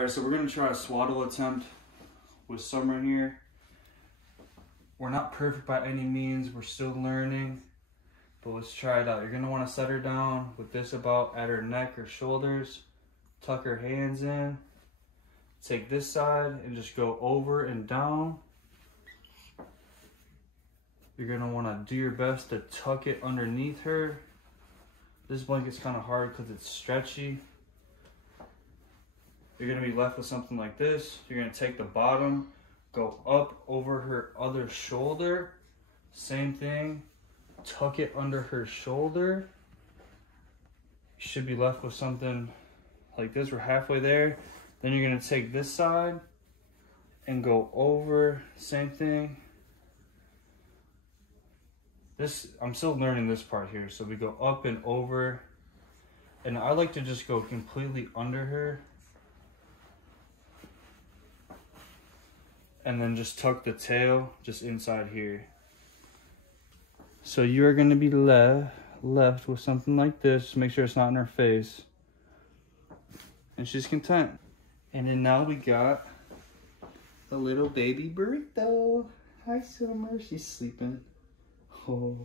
All right, so we're gonna try a swaddle attempt with Summer in here. We're not perfect by any means, we're still learning, but let's try it out. You're gonna wanna set her down with this about at her neck or shoulders, tuck her hands in, take this side and just go over and down. You're gonna wanna do your best to tuck it underneath her. This blanket's kind of hard because it's stretchy. You're gonna be left with something like this. You're gonna take the bottom, go up over her other shoulder. Same thing, tuck it under her shoulder. You should be left with something like this. We're halfway there. Then you're gonna take this side and go over, same thing. This, I'm still learning this part here. So we go up and over. And I like to just go completely under her. And then just tuck the tail just inside here. So you are gonna be left with something like this. Just make sure it's not in her face. And she's content. And then now we got a little baby burrito. Hi, Summer. She's sleeping. Oh.